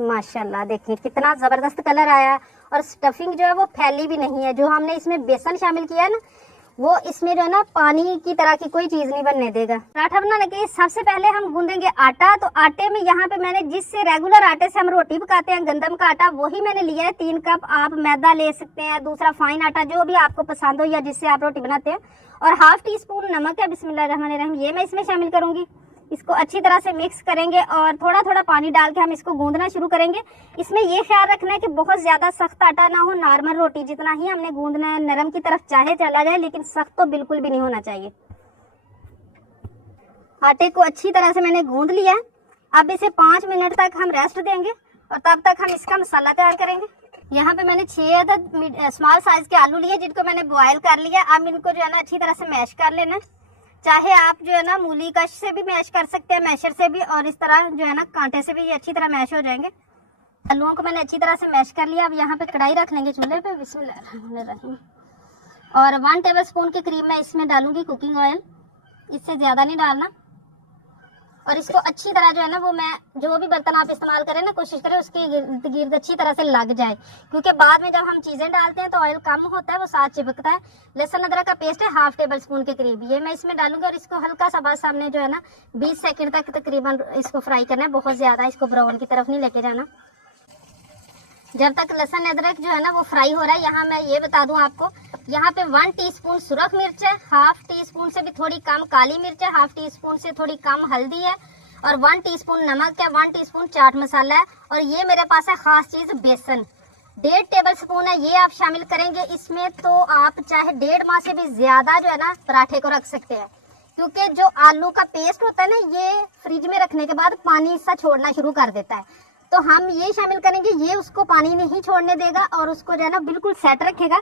माशाल्लाह देखिए कितना जबरदस्त कलर आया है। और स्टफिंग जो है वो फैली भी नहीं है। जो हमने इसमें बेसन शामिल किया है ना, वो इसमें जो है ना पानी की तरह की कोई चीज नहीं बनने देगा। पराठा बनाने के लिए सबसे पहले हम गूंदेंगे आटा। तो आटे में यहाँ पे मैंने जिससे रेगुलर आटे से हम रोटी पकाते हैं, गंदम का आटा, वही मैंने लिया है 3 कप। आप मैदा ले सकते हैं, दूसरा फाइन आटा, जो भी आपको पसंद हो या जिससे आप रोटी बनाते हैं। और हाफ टी स्पून नमक है, बिस्मिल्लाहिर्रहमानिर्रहीम, ये मैं इसमें शामिल करूंगी। इसको अच्छी तरह से मिक्स करेंगे और थोड़ा थोड़ा पानी डाल के हम इसको गूंदना शुरू करेंगे। इसमें ये ख्याल रखना है कि बहुत ज्यादा सख्त आटा ना हो, नॉर्मल रोटी जितना ही हमने गूंदना है, नरम की तरफ चाहे चला जाए, लेकिन सख्त तो बिल्कुल भी नहीं होना चाहिए। आटे को अच्छी तरह से मैंने गूंद लिया है। अब इसे 5 मिनट तक हम रेस्ट देंगे और तब तक हम इसका मसाला तैयार करेंगे। यहाँ पे मैंने 6 अदद स्मॉल साइज के आलू लिए, जिनको मैंने बॉयल कर लिया। अब इनको जो है ना अच्छी तरह से मैश कर लेना। चाहे आप जो है ना मूली कश से भी मैश कर सकते हैं, मैशर से भी, और इस तरह जो है ना कांटे से भी ये अच्छी तरह मैश हो जाएंगे। आलूओं को मैंने अच्छी तरह से मैश कर लिया। अब यहाँ पे कढ़ाई रख लेंगे चूल्हे पे, बिस्मिल्लाहिर्रहमानिर्रहीम। और 1 टेबलस्पून के करीब मैं इसमें डालूंगी कुकिंग ऑयल, इससे ज्यादा नहीं डालना। और इसको अच्छी तरह जो है ना, वो मैं जो भी बर्तन आप इस्तेमाल करें ना, कोशिश करें उसके गिर्द गिर्द अच्छी तरह से लग जाए, क्योंकि बाद में जब हम चीजें डालते हैं तो ऑयल कम होता है, वो साथ चिपकता है। लहसुन अदरक का पेस्ट है 1/2 टेबलस्पून के करीब, ये मैं इसमें डालूंगी। और इसको हल्का सा बाद सामने जो है ना 20 सेकंड तक तकरीबन इसको फ्राई करना है, बहुत ज्यादा इसको ब्राउन की तरफ नहीं लेके जाना। जब तक लहसुन अदरक जो है ना वो फ्राई हो रहा है, यहाँ मैं ये बता दूं आपको, यहाँ पे 1 टीस्पून सुरख मिर्च है, 1/2 टीस्पून से भी थोड़ी कम काली मिर्च है, 1/2 टीस्पून से थोड़ी कम हल्दी है, और 1 टीस्पून नमक है, 1 टीस्पून चाट मसाला है, और ये मेरे पास है खास चीज बेसन, 1.5 टेबलस्पून है, ये आप शामिल करेंगे इसमें। तो आप चाहे 1.5 माह से भी ज्यादा जो है ना पराठे को रख सकते हैं, क्योंकि जो आलू का पेस्ट होता है ना, ये फ्रिज में रखने के बाद पानी इसका छोड़ना शुरू कर देता है। तो हम ये शामिल करेंगे, ये उसको पानी नहीं छोड़ने देगा और उसको जो है ना बिल्कुल सेट रखेगा।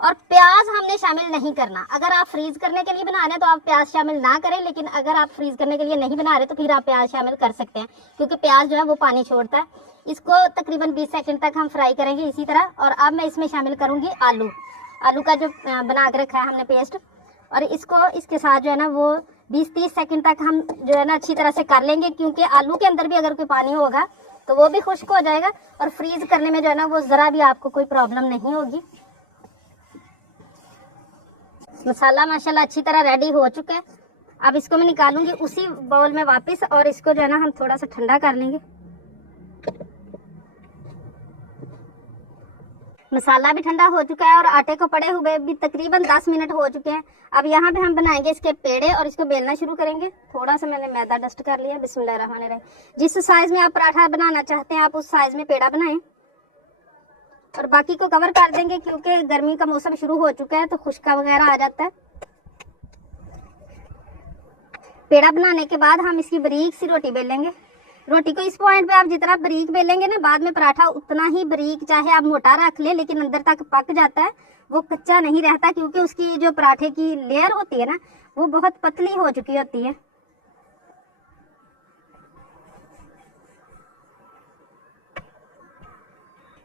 और प्याज हमने शामिल नहीं करना। अगर आप फ्रीज करने के लिए बना रहे हैं तो आप प्याज शामिल ना करें, लेकिन अगर आप फ्रीज करने के लिए नहीं बना रहे तो फिर आप प्याज शामिल कर सकते हैं, क्योंकि प्याज जो है वो पानी छोड़ता है। इसको तकरीबन 20 सेकंड तक हम फ्राई करेंगे इसी तरह। और अब मैं इसमें शामिल करूंगी आलू का जो बना के रखा है हमने पेस्ट, और इसको इसके साथ जो है ना वो 20-30 सेकंड तक हम जो है ना अच्छी तरह से कर लेंगे, क्योंकि आलू के अंदर भी अगर कोई पानी होगा तो वो भी खुश्क हो जाएगा, और फ्रीज करने में जो है ना वो जरा भी आपको कोई प्रॉब्लम नहीं होगी। मसाला माशाल्लाह अच्छी तरह रेडी हो चुका है। अब इसको मैं निकालूंगी उसी बाउल में वापस, और इसको जो है ना हम थोड़ा सा ठंडा कर लेंगे। मसाला भी ठंडा हो चुका है और आटे को पड़े हुए भी तकरीबन 10 मिनट हो चुके हैं। अब यहाँ पे हम बनाएंगे इसके पेड़े और इसको बेलना शुरू करेंगे। थोड़ा सा मैंने मैदा डस्ट कर लिया, बिस्मिल्लाहिर्रहमानिर्रहीम। जिस साइज में आप पराठा बनाना चाहते हैं आप उस साइज में पेड़ा बनाएं, और बाकी को कवर कर देंगे, क्योंकि गर्मी का मौसम शुरू हो चुका है तो खुश्का वगैरह आ जाता है। पेड़ा बनाने के बाद हम इसकी बारीक सी रोटी बेलेंगे। रोटी को इस पॉइंट पे आप जितना बारीक बेलेंगे ना, बाद में पराठा उतना ही बारीक, चाहे आप मोटा रख ले लेकिन अंदर तक पक जाता है, वो कच्चा नहीं रहता, क्योंकि उसकी जो पराठे की लेयर होती है ना वो बहुत पतली हो चुकी होती है।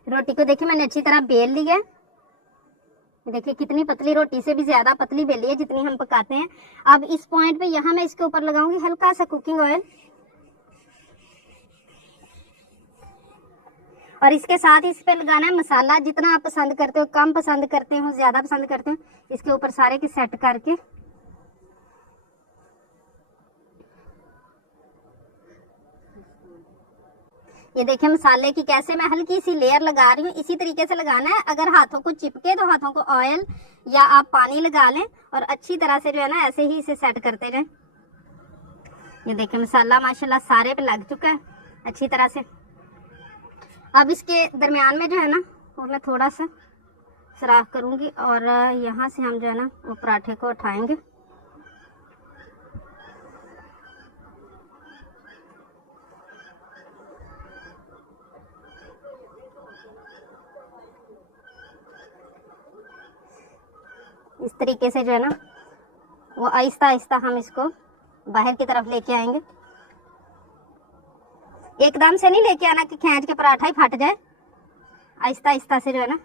रोटी को देखिए मैंने अच्छी तरह बेल ली है। देखिए कितनी पतली, रोटी से भी ज्यादा पतली बेली है जितनी हम पकाते हैं। अब इस पॉइंट पे यहाँ मैं इसके ऊपर लगाऊंगी हल्का सा कुकिंग ऑयल, और इसके साथ इस पे लगाना है मसाला। जितना आप पसंद करते हो, कम पसंद करते हो, ज्यादा पसंद करते हो, इसके ऊपर सारे की सेट करके ये देखिए मसाले की कैसे मैं हल्की सी लेयर लगा रही हूँ। इसी तरीके से लगाना है। अगर हाथों को चिपके तो हाथों को ऑयल या आप पानी लगा लें और अच्छी तरह से जो है ना ऐसे ही इसे सेट करते रहें। ये देखिए मसाला माशाल्लाह सारे पे लग चुका है अच्छी तरह से। अब इसके दरमियान में जो है ना वो मैं थोड़ा सा सुराख करूंगी और यहाँ से हम जो है ना वो पराठे को उठाएंगे। इस तरीके से जो है ना वो आहिस्ता आहिस्ता हम इसको बाहर की तरफ लेके आएंगे। एकदम से नहीं लेके आना कि खींच के पराठा ही फट जाए। आहिस्ता आहिस्ता से जो है ना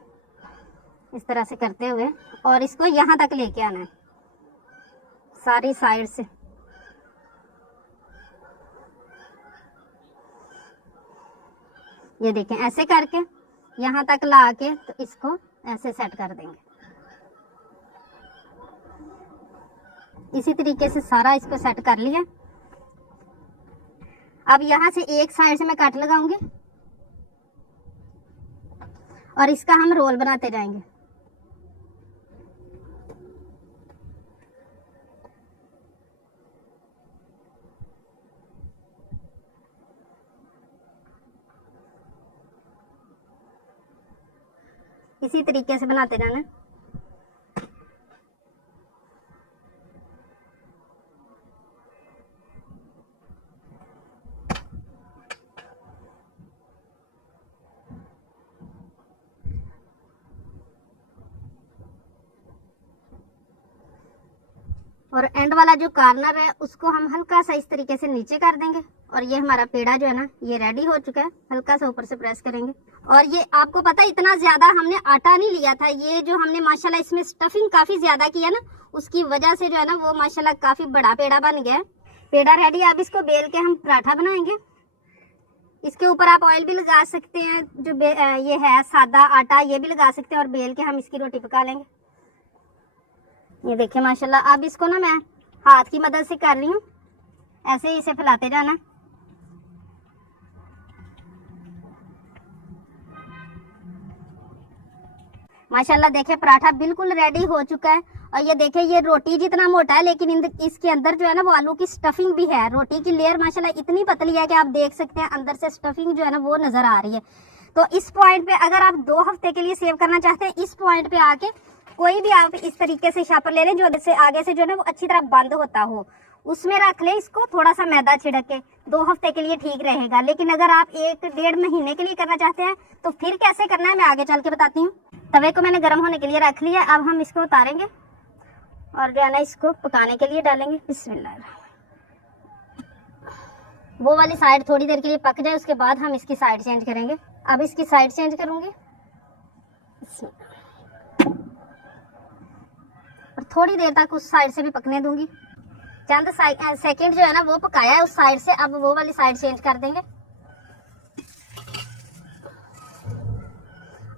इस तरह से करते हुए और इसको यहाँ तक लेके आना है सारी साइड से। ये देखें ऐसे करके यहाँ तक ला के तो इसको ऐसे सेट कर देंगे। इसी तरीके से सारा इसको सेट कर लिया। अब यहाँ से एक साइड से मैं कट लगाऊंगी और इसका हम रोल बनाते जाएंगे। इसी तरीके से बनाते जाना। और एंड वाला जो कॉर्नर है उसको हम हल्का सा इस तरीके से नीचे कर देंगे और ये हमारा पेड़ा जो है ना ये रेडी हो चुका है। हल्का सा ऊपर से प्रेस करेंगे। और ये आपको पता है इतना ज्यादा हमने आटा नहीं लिया था, ये जो हमने माशाल्लाह इसमें स्टफिंग काफी ज्यादा किया ना उसकी वजह से जो है ना वो माशाल्लाह काफी बड़ा पेड़ा बन गया है। पेड़ा रेडी। अब इसको बेल के हम पराठा बनाएंगे। इसके ऊपर आप ऑयल भी लगा सकते हैं, जो ये है सादा आटा ये भी लगा सकते हैं और बेल के हम इसकी रोटी पका लेंगे। ये देखिए माशाल्लाह। अब इसको ना मैं हाथ की मदद से कर रही हूँ, ऐसे ही इसे फैलाते जाना। माशाल्लाह देखिए पराठा बिल्कुल रेडी हो चुका है। और ये देखिए ये रोटी जितना मोटा है लेकिन इसके अंदर जो है ना वो आलू की स्टफिंग भी है। रोटी की लेयर माशाल्लाह इतनी पतली है कि आप देख सकते हैं अंदर से स्टफिंग जो है ना वो नजर आ रही है। तो इस पॉइंट पे अगर आप 2 हफ्ते के लिए सेव करना चाहते हैं, इस पॉइंट पे आके कोई भी आप इस तरीके से शापर ले लें जो से आगे से जो है ना वो अच्छी तरह बंद होता हो, उसमें रख ले इसको, थोड़ा सा मैदा छिड़क के 2 हफ्ते के लिए ठीक रहेगा। लेकिन अगर आप 1-1.5 महीने के लिए करना चाहते हैं तो फिर कैसे करना है मैं आगे चल के बताती हूँ। तवे को मैंने गर्म होने के लिए रख लिया। अब हम इसको उतारेंगे और जो है ना इसको पकाने के लिए डालेंगे। बिस्मिल्लाह। वो वाली साइड थोड़ी देर के लिए पक जाए उसके बाद हम इसकी साइड चेंज करेंगे। अब इसकी साइड चेंज करूंगी और थोड़ी देर तक उस साइड से भी पकने दूंगी। चंद सेकंड जो है ना वो पकाया है उस साइड से। अब वो वाली साइड चेंज कर देंगे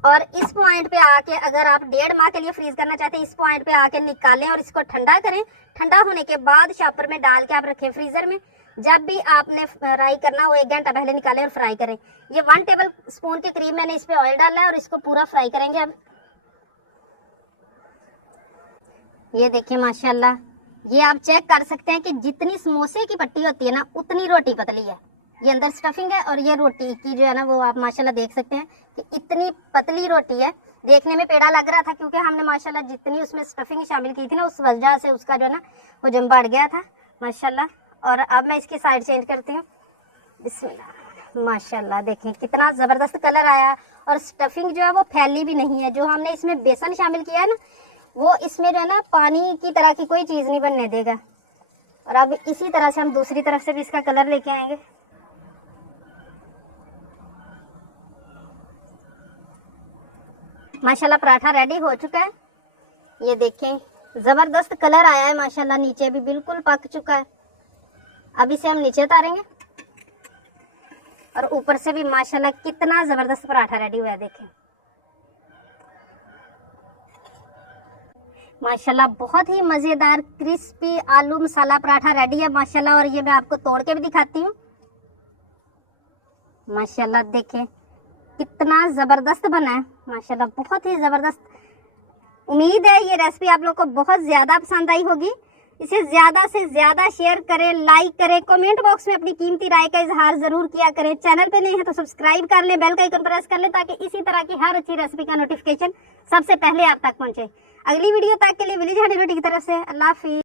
और इस पॉइंट पे आके अगर आप 1.5 माह के लिए फ्रीज करना चाहते हैं, इस पॉइंट पे आके निकालें और इसको ठंडा करें। ठंडा होने के बाद शॉपर में डाल के आप रखें फ्रीजर में। जब भी आपने फ्राई करना हो 1 घंटा पहले निकालें और फ्राई करें। ये 1 टेबल स्पून के करीब मैंने इस पे ऑयल डाला है और इसको पूरा फ्राई करेंगे। अब ये देखिए माशाल्लाह, ये आप चेक कर सकते हैं कि जितनी समोसे की पट्टी होती है ना उतनी रोटी पतली है। ये अंदर स्टफिंग है और ये रोटी की जो है ना वो आप माशाल्लाह देख सकते हैं कि इतनी पतली रोटी है। देखने में पेड़ा लग रहा था क्योंकि हमने माशाल्लाह जितनी उसमें स्टफिंग शामिल की थी ना उस वजह से उसका जो है ना वजन बढ़ गया था माशाल्लाह। और अब मैं इसकी साइड चेंज करती हूँ। बिस्मिल्लाह। माशाल्लाह देखें कितना ज़बरदस्त कलर आया और स्टफिंग जो है वो फैली भी नहीं है। जो हमने इसमें बेसन शामिल किया है ना वो इसमें जो है ना पानी की तरह की कोई चीज़ नहीं बनने देगा। और अब इसी तरह से हम दूसरी तरफ से भी इसका कलर लेके आएंगे। माशाल्लाह पराठा रेडी हो चुका है। ये देखें ज़बरदस्त कलर आया है माशाल्लाह, नीचे भी बिल्कुल पक चुका है। अब इसे हम नीचे उतारेंगे और ऊपर से भी माशाल्लाह कितना ज़बरदस्त पराठा रेडी हुआ है। देखें माशाल्लाह बहुत ही मज़ेदार क्रिस्पी आलू मसाला पराठा रेडी है माशाल्लाह। और ये मैं आपको तोड़ के भी दिखाती हूँ। माशाल्लाह देखें कितना ज़बरदस्त बना है माशाल्लाह, बहुत ही ज़बरदस्त। उम्मीद है ये रेसिपी आप लोग को बहुत ज़्यादा पसंद आई होगी। इसे ज़्यादा से ज़्यादा शेयर करें, लाइक करें, कमेंट बॉक्स में अपनी कीमती राय का इजहार ज़रूर किया करें। चैनल पे नहीं है तो सब्सक्राइब कर लें, बेल का आइकन प्रेस कर लें ताकि इसी तरह की हर अच्छी रेसिपी का नोटिफिकेशन सबसे पहले आप तक पहुँचे। अगली वीडियो तक के लिए विलेज हंडी रोटी की तरफ से अल्लाह हाफिज़।